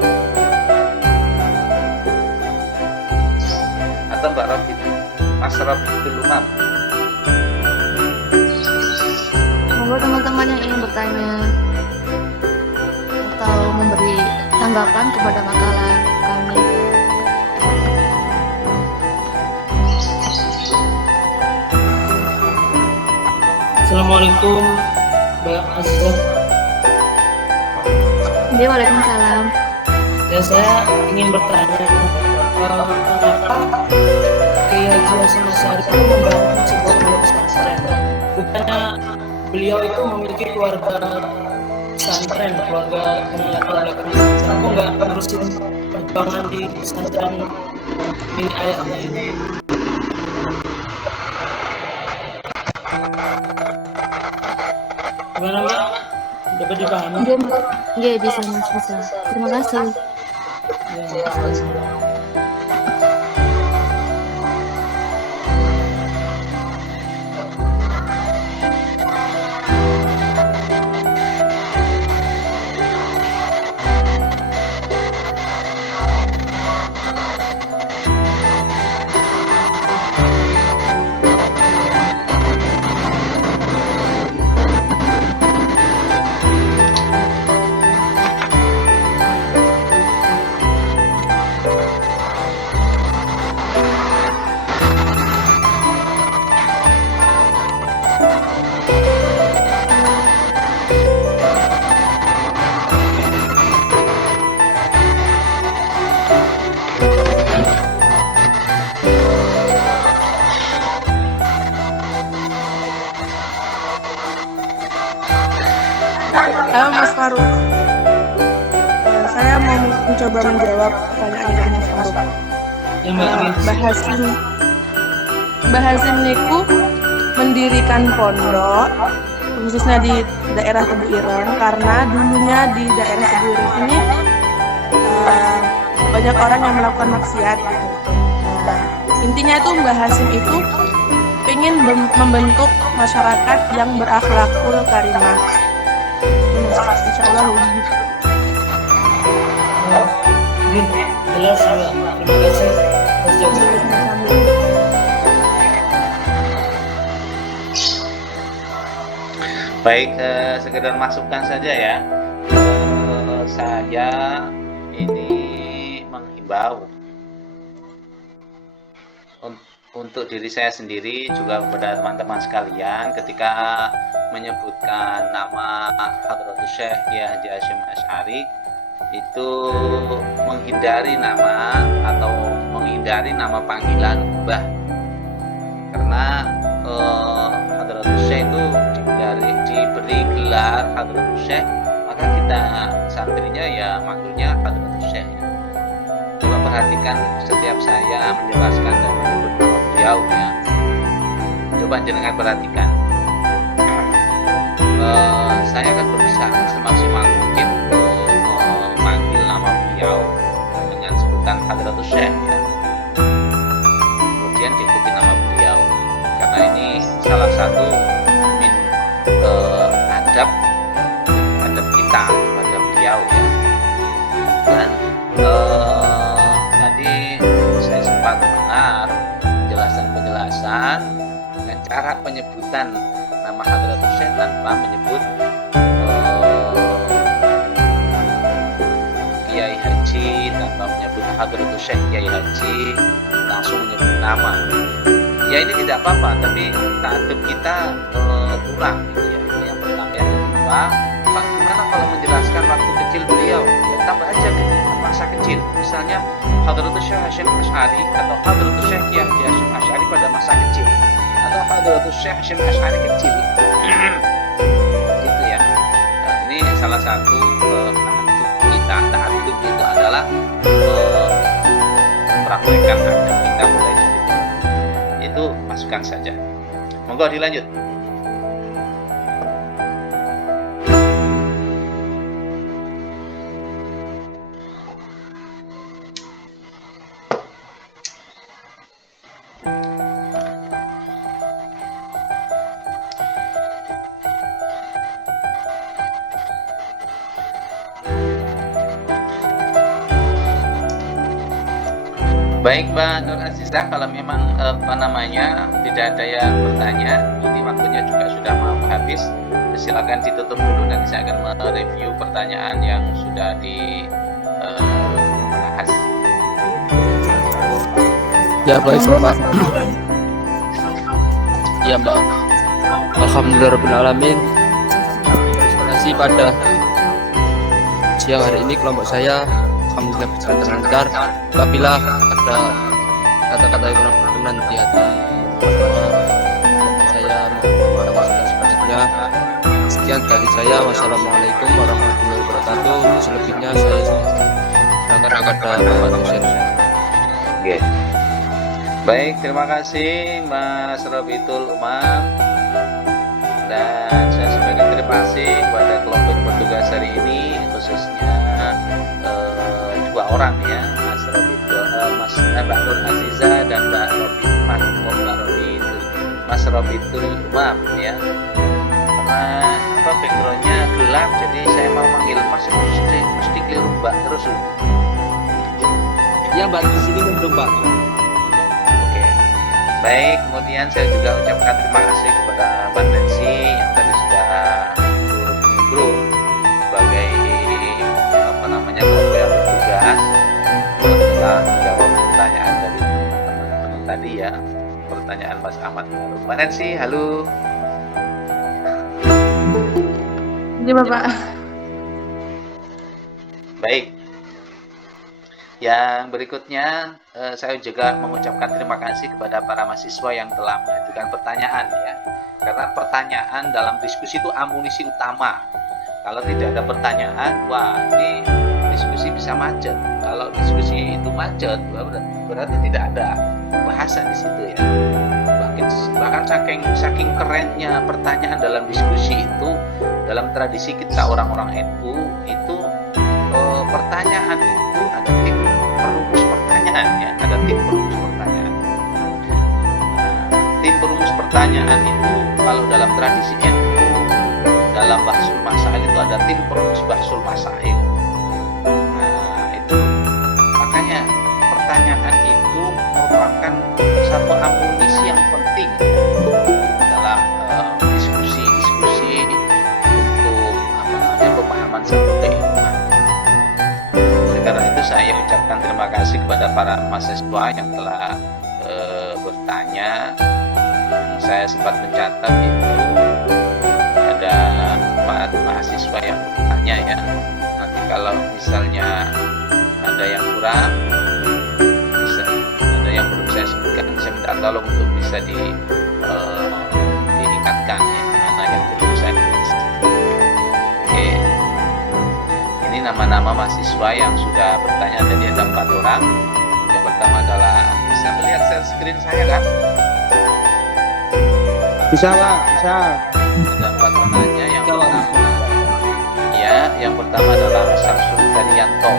atau Mbak Robi, Mas Robiul Umam. Monggo teman-teman yang ingin bertanya atau memberi tanggapan kepada makalah kami. Assalamualaikum Mbak Azizah. Ya, waalaikumsalam. Ya, saya ingin bertanya kenapa Kiai Haji Hasyim Asy'ari itu membangun sebuah pondok pesantren? Bukannya beliau itu memiliki keluarga pesantren, keluarga pesantren, kok nggak ngurusin perjuangan di pesantren ini ayahnya ini? Gimana Mbak? Dapat dipahami? Iya, bisa Mas, bisa. Terima kasih. Ya, Halo Mas Faruk. Saya mau mencoba menjawab pertanyaan dari Mas Faruk. ya Mbak. Mbah Hasyim niku mendirikan pondok khususnya di daerah Tebu Ireng karena dulunya di daerah Tebu Ireng ini banyak orang yang melakukan maksiat gitu. Intinya itu Mbah Hasyim itu ingin membentuk masyarakat yang berakhlakul karimah. Insya Allah begitu. Jelas Mbak. Terima kasih atas jawabannya. Baik, sekedar masukan saja ya. Saya ini menghimbau untuk diri saya sendiri juga kepada teman-teman sekalian ketika menyebutkan nama Hadratus Syekh Kiai Haji Hasyim Asy'ari itu menghindari nama atau menghindari nama panggilan Mbah, karena Hadratus Syekh itu diberi gelar Hadratus Syekh, maka kita santrinya ya manggilnya Hadratus Syekh ya. Coba perhatikan setiap saya menjelaskan dan menyebut nama beliau ya, coba jenengan perhatikan. Saya akan berusaha semaksimal mungkin untuk memanggil nama beliau dengan sebutan Hadratus Syekh ya. Kemudian diikuti nama beliau, karena ini salah satu min adab kita pada beliau ya. Dan tadi saya sempat mendengar penjelasan cara penyebutan nama Hadratus Syekh tanpa menyebut Kiai Haji, tanpa menyebut Hadratus Syekh Kiai Haji, langsung menyebut nama. Ya ini tidak apa-apa, tapi ta'adub kita kurang gitu ya. Ini yang pertama. Yang kedua, Pak, gimana kalau menjelaskan waktu kecil beliau? Ya, tambah aja ke masa kecil. Misalnya Hadratus Syekh Hasyim Asy'ari atau Hadratus Syekh Kiai Hasyim Asy'ari pada masa kecil, atau Hadratus Syekh Hasyim Asy'ari kecil. Gitu ya. Nah, ini salah satu ta'adub itu adalah mempraktekkan adab kita mulai dari kecil. Itu masukan saja. Monggo dilanjut. Baik Mbak Nur Azizah, kalau memang tidak ada yang bertanya, ini waktunya juga sudah mau habis. Silakan ditutup dulu, nanti saya akan mereview pertanyaan yang sudah dibahas. Ya baik Bapak. Ya Mbak. Alhamdulillahirrahmanirrahim. Terima kasih pada siang hari ini kelompok saya alhamdulillah berjalan dengan lancar. Apabila ada kata-kata yang kurang berkenan di hati saya, mohon maaf sebanyak-banyaknya. Sekian dari saya. Wassalamualaikum warahmatullahi wabarakatuh. Selebihnya saya serahkan kepada Bapak dosen. Oke. Baik, terima kasih Mas Robitul Umam, dan saya sampaikan terima kasih kepada kelompok petugas hari ini, khususnya dua orang ya, Mas Mbak Nur Azizah dan Mas Robitul Umam ya. Karena backgroundnya gelap, jadi saya mau manggil Mas mesti keliru Mbak terus. Ya Mbak, di sini belum Mbak. Oke. Baik, kemudian saya juga ucapkan terima kasih kepada Mbak Nancy yang tadi sudah turut sebagai kelompok yang bertugas telah menjawab pertanyaan dari teman-teman tadi ya, pertanyaan Mas Ahmad. Mbak Nancy, halo. Ini Bapak. Baik. Yang berikutnya saya juga mengucapkan terima kasih kepada para mahasiswa yang telah mengajukan pertanyaan ya. Karena pertanyaan dalam diskusi itu amunisi utama. Kalau tidak ada pertanyaan, wah ini diskusi bisa macet. Kalau diskusi itu macet, berarti tidak ada bahasan di situ ya. Bahkan saking kerennya pertanyaan dalam diskusi itu, dalam tradisi kita orang-orang NU itu pertanyaan itu ada tim perumus pertanyaan ya, ada tim perumus pertanyaan. Tim perumus pertanyaan itu kalau dalam tradisi NU, dalam bahsul masail itu ada tim perumus bahsul masail. Nah itu makanya pertanyaan itu merupakan satu amunisi yang penting dalam diskusi untuk pemahaman satu keilmuan. Karena itu saya ucapkan terima kasih kepada para mahasiswa yang telah bertanya. Saya sempat mencatat itu ada 4 mahasiswa yang bertanya ya. Nanti kalau misalnya ada yang kurang, ada yang belum saya sebutkan, saya minta tolong untuk bisa diingatkan ya, mana yang belum saya tulis. Oke. Ini nama-nama mahasiswa yang sudah bertanya, tadi ada 4 orang. Yang pertama adalah, bisa melihat share screen saya kan? Bisa Pak, bisa. Ada 4 penanya. Yang pertama, ya, yang pertama adalah Samsul Daryanto,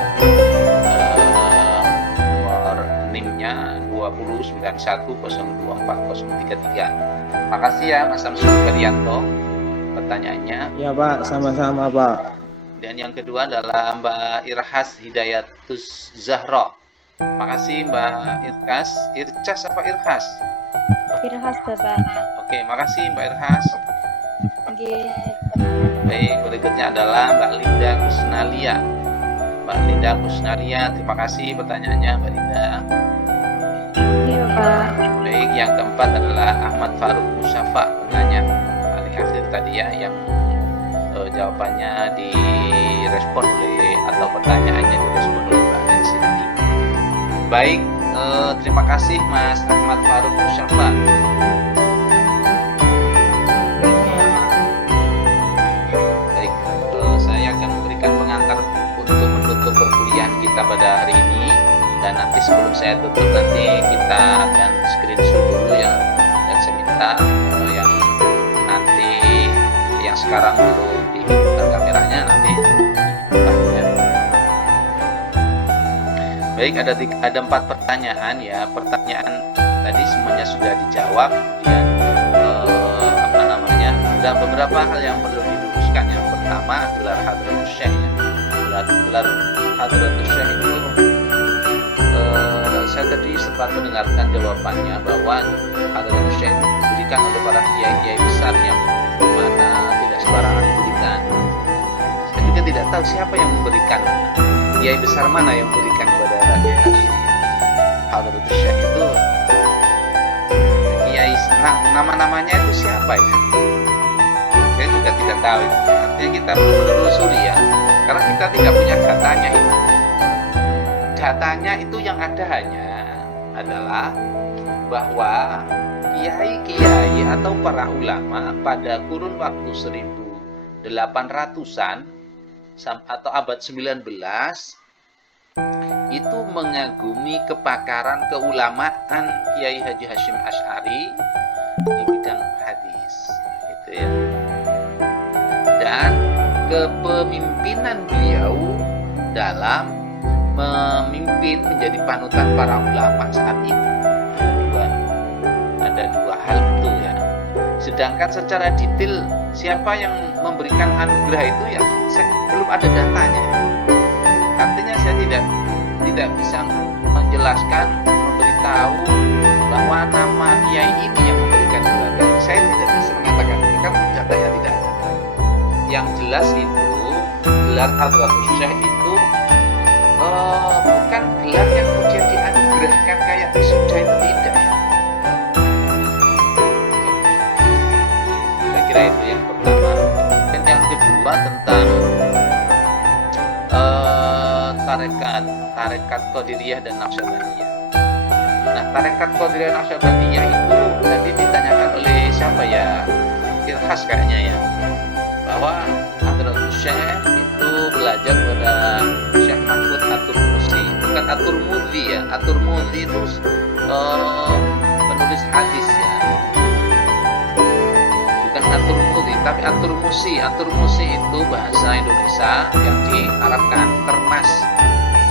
nomor NIM-nya 20 0910240033. Makasih ya Mas Samsul Karyanto pertanyaannya. Ya Pak, sama-sama Pak. Dan yang kedua adalah Mbak Irhas Hidayatus Zahra. Makasih Mbak Irhas. Ircas apa Irhas? Irhas Bapak. Oke, makasih Mbak Irhas. Oke. Baik, berikutnya adalah Mbak Linda Kusnalia. Mbak Linda Kusnalia, terima kasih pertanyaannya Mbak Linda. Iya Pak. Baik, yang keempat adalah Ahmad Faruk Musyafa, penanya paling akhir tadi ya, yang jawabannya direspon oleh atau pertanyaannya direspon oleh Mbak Nancy tadi. Baik, terima kasih Mas Ahmad Faruk Musyafa. Baik, saya akan memberikan pengantar untuk menutup perkuliahan kita pada hari ini. Dan nanti sebelum saya tutup, nanti kita akan screenshot dulu ya, dan saya minta yang nanti yang sekarang belum dihidupkan kameranya nanti ya. Baik, ada 4 pertanyaan ya. Pertanyaan tadi semuanya sudah dijawab. Kemudian ada beberapa hal yang perlu diluruskan. Yang pertama, gelar Hadratus Syekh ya. Gelar Hadratus Syekh itu saya tadi sempat mendengarkan jawabannya bahwa Hadratus Syekh diberikan oleh para kiai-kiai besar yang mana tidak sembarangan diberikan. Saya juga tidak tahu siapa yang memberikan, kiai besar mana yang memberikan kepada Hadratus Syekh itu. Kiai, nama-namanya itu siapa itu? Saya juga tidak tahu. Artinya kita perlu menelusuri ya, karena kita tidak punya datanya itu. Datanya itu yang ada hanya adalah bahwa kiai-kiai atau para ulama pada kurun waktu 1800-an atau abad 19 itu mengagumi kepakaran keulamaan Kiai Haji Hasyim Asy'ari di bidang hadis itu ya. Dan kepemimpinan beliau dalam memimpin menjadi panutan para ulama saat itu ada dua hal itu ya. Sedangkan secara detail siapa yang memberikan anugerah itu ya belum ada datanya. Artinya saya tidak bisa menjelaskan, memberitahu bahwa nama kiai ini yang memberikan gelar. Saya tidak bisa mengatakan itu karena datanya tidak ada. Yang jelas itu gelar Hadratus Syekh itu bukan gelar yang kemudian dianugerahkan kayak wisuda, itu tidak ya. Saya kira itu yang pertama. Dan yang kedua tentang tarekat Qadiriyah dan Naqsyabandiyah. Nah, tarekat Qadiriyah dan Naqsyabandiyah itu tadi ditanyakan oleh siapa ya? Irhas kayaknya ya, bahwa Hadratus Syekh itu belajar pada Syekh Mahfud At-Turmuzi, bukan At-Turmudzi ya. At-Turmudzi itu penulis hadis ya, bukan At-Turmudzi tapi At-Turmuzi. At-Turmuzi itu bahasa Indonesia yang diarabkan termas.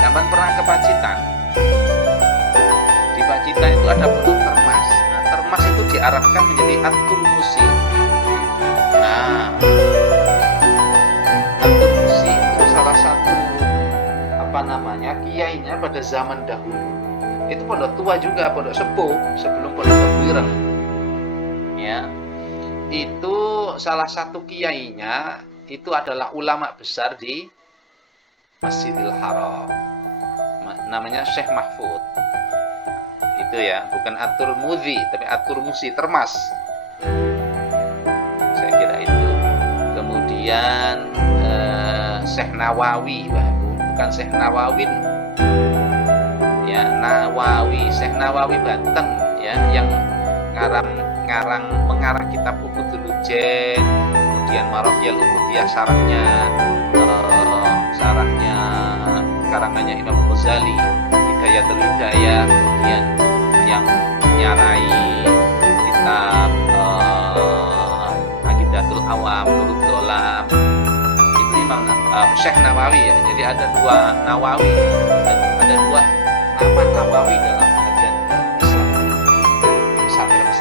Sampai pernah ke Pacitan? Di Pacitan itu ada pondok termas. Nah, termas itu diarabkan menjadi At-Turmuzi. Nah, At-Turmuzi itu salah satu kiainya pada zaman dahulu. Itu pondok tua juga, pondok sepuh sebelum pondok Tebuireng. Ya, itu salah satu kiainya itu adalah ulama besar di Masjidil Haram. Namanya Syekh Mahfud. Itu ya, bukan At-Turmudzi tapi At-Turmuzi, termas. Saya kira itu. Kemudian Syekh Nawawi, bukan Syekh Nawawin. Ya, Nawawi, Syekh Nawawi Banten ya, yang mengarang kitab Uqudul Ujen, kemudian Marafiyal Ubudiyah sarahnya karangannya Imam Ghazali, Hidayatul Hidayah, kemudian yang nyarai kitab Aqidatul Awam, Nurul Dolam, itu Imam Syekh Nawawi ya. Jadi ada dua Nawawi, ada dua nama Nawawi dalam kajian Islam.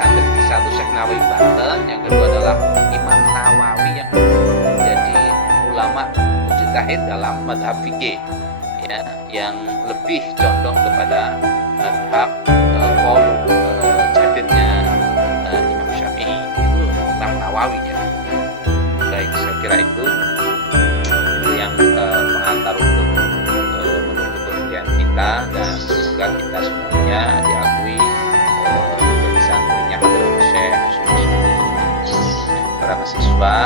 santri satu Syekh Nawawi Banten, yang kedua adalah Imam Nawawi yang menjadi ulama mujtahid dalam madhab fikih, ya, yang lebih condong kepada madhab jadidnya Imam Syafi'i, itu Imam Nawawi ya. Baik, saya kira itu yang pengantar untuk menutup penelitian kita, dan semoga kita semuanya diakui menjadi santrinya Hadratus Syekh Hasyim Asy'ari. Para mahasiswa,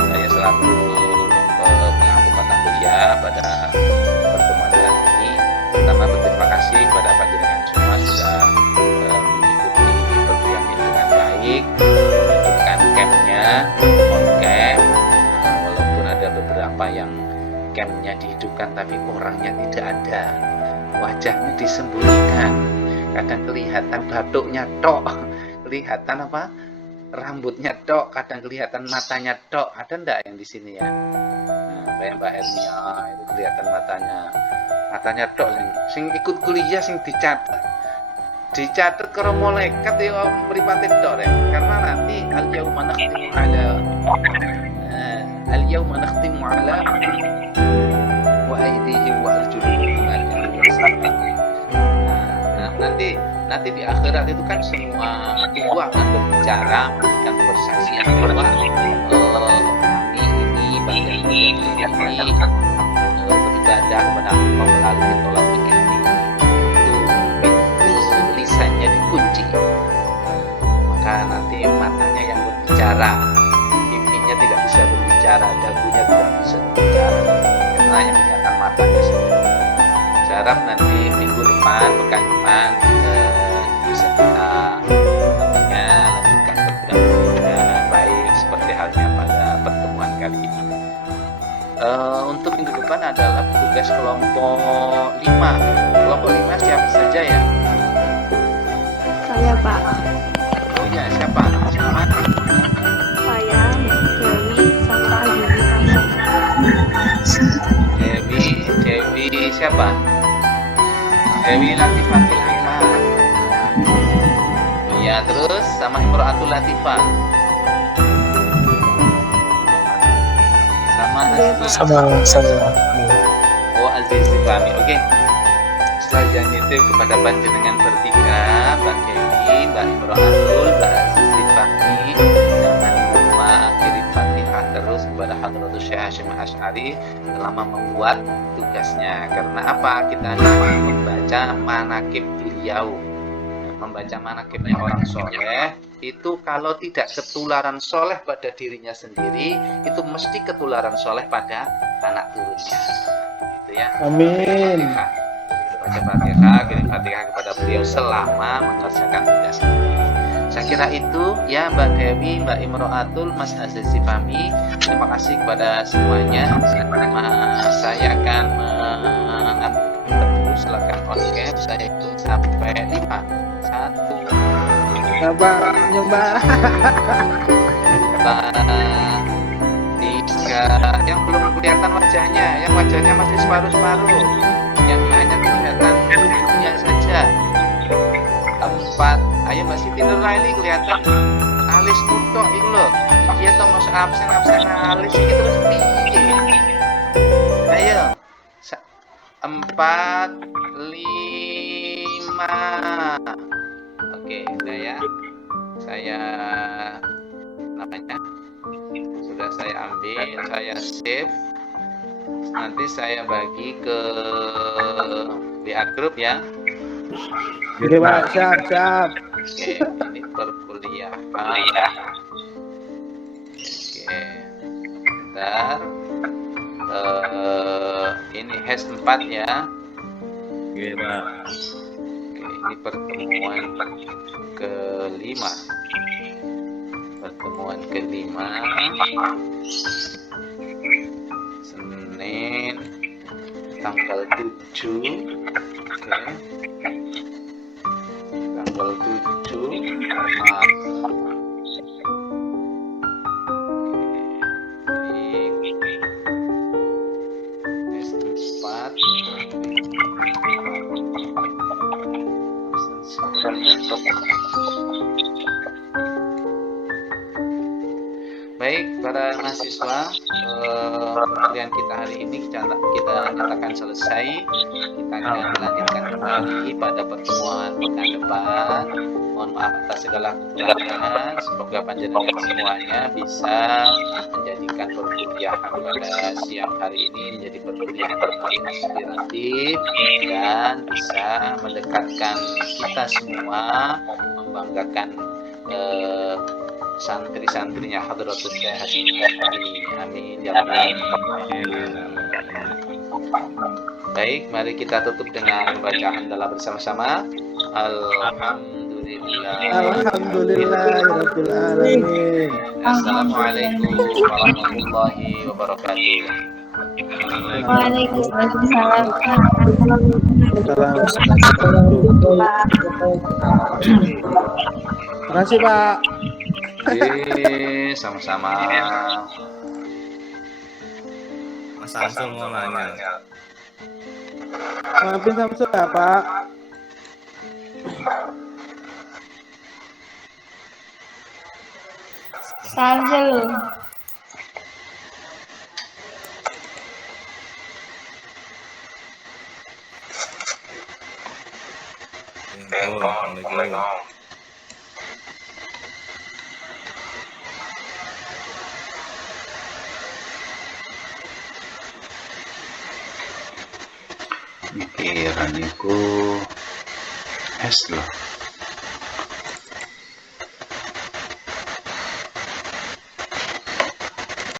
saya selaku pengampu mata kuliah pada pertemuan ini, pertama berterima kasih kepada panjenengan semua sudah mengikuti perkuliahan ini dengan baik, menunjukkan campnya, on camp, walaupun ada beberapa yang campnya dihidupkan tapi orangnya tidak ada, wajahnya disembunyikan, kadang kelihatan batuknya tok, kelihatan apa, rambutnya tok, kadang kelihatan matanya tok. Ada ndak yang di sini ya? Nah, kayak Mbak Hernia itu kelihatan matanya tok, sing ikut kuliah sing dicatat karo malaikat ya mripate tok rek, karena nanti al-yauma nakhtimu ala wa aydihim wa arjulihim. Nanti di akhirat itu kan semua tubuh akan berbicara, memberikan persaksian bahwa kami ini bagian ini beribadah kepada Allah melalui tolak pikir ini. Itu lisannya dikunci, maka nanti matanya yang berbicara, pipinya tidak bisa berbicara, dagunya tidak bisa berbicara, karena yang kelihatan matanya saja. Saya harap nanti minggu depan, pekan depan bisa kita lanjutkan perkuliahan baik seperti halnya pada pertemuan kali ini. Untuk minggu depan adalah tugas kelompok 5. Kelompok 5 siapa saja ya? Saya Pak. Oh ya, siapa? Selamat. Saya Dewi sama Dewi siapa? Dewi Latifatul Hikmah. Ya, terus sama Imro'atul Latifah. Sama saya. Oh, Azizi Fahmi. Oke. Selanjutnya itu kepada panjenengan bertiga, Mbak Dewi, Mbak Imro'atul, Mbak Azizi Fahmi, jangan lupa kirim Fatihah terus kepada Hadratus Syekh Hasyim Asy'ari selama membuat tugasnya. Karena apa? Kita akan membaca manaqib beliau. Membaca manaqibnya orang soleh itu kalau tidak ketularan soleh pada dirinya sendiri, itu mesti ketularan soleh pada anak turunnya. Gitu ya. Amin. Baca Fatihah, kirim Fatihah kepada beliau selama mengerjakan tugas ini. Saya kira itu ya, Mbak Dewi, Mbak Imro'atul, Mas Azizi Fahmi. Terima kasih kepada semuanya. Saya akan mengambil dulu, silakan on cam. Saya itu sampai 5. 1, nyoba 3. Yang belum kelihatan wajahnya, yang wajahnya masih separuh-separuh, yang hanya kelihatan tubuhnya saja. 4. Ayo Mbak Siti Nurlaili, kelihatan alis tutok itu loh. Iya toh masuk absen alis iki terus piye? Ayo. 4, 5. Oke, saya namanya sudah saya ambil, saya save. Nanti saya bagi ke WA group ya. Oke Pak, siap. Oke, ini perkuliahan. Oke, bentar. Ini hash 4 ya. Oke Pak. Oke, ini pertemuan ke-5. Senin tanggal 7. Oke. Tanggal 7 Maret. S4 Senin mahasiswa, perkuliahan kita hari ini kita nyatakan selesai. Kita akan melanjutkan kembali pada pertemuan pekan depan. Mohon maaf atas segala kekurangan. Semoga panjenengan semuanya bisa menjadikan perkuliahan pada siang hari ini menjadi perkuliahan yang paling inspiratif dan bisa mendekatkan kita semua, membanggakan santri-santrinya Hadratus Syekh Hasyim Asy'ari. Amin ya rabbal alamin. Baik, mari kita tutup dengan bacaan hamdalah bersama-sama. Alhamdulillahirabbil alamin. Assalamualaikum warahmatullahi wabarakatuh. Waalaikumsalam. Terima kasih Pak. Sama-sama. Mas Samsul mau nanya. Maafin Samsul ya Pak. Samsul. Assalamualaikum. Pikiran iku es loh.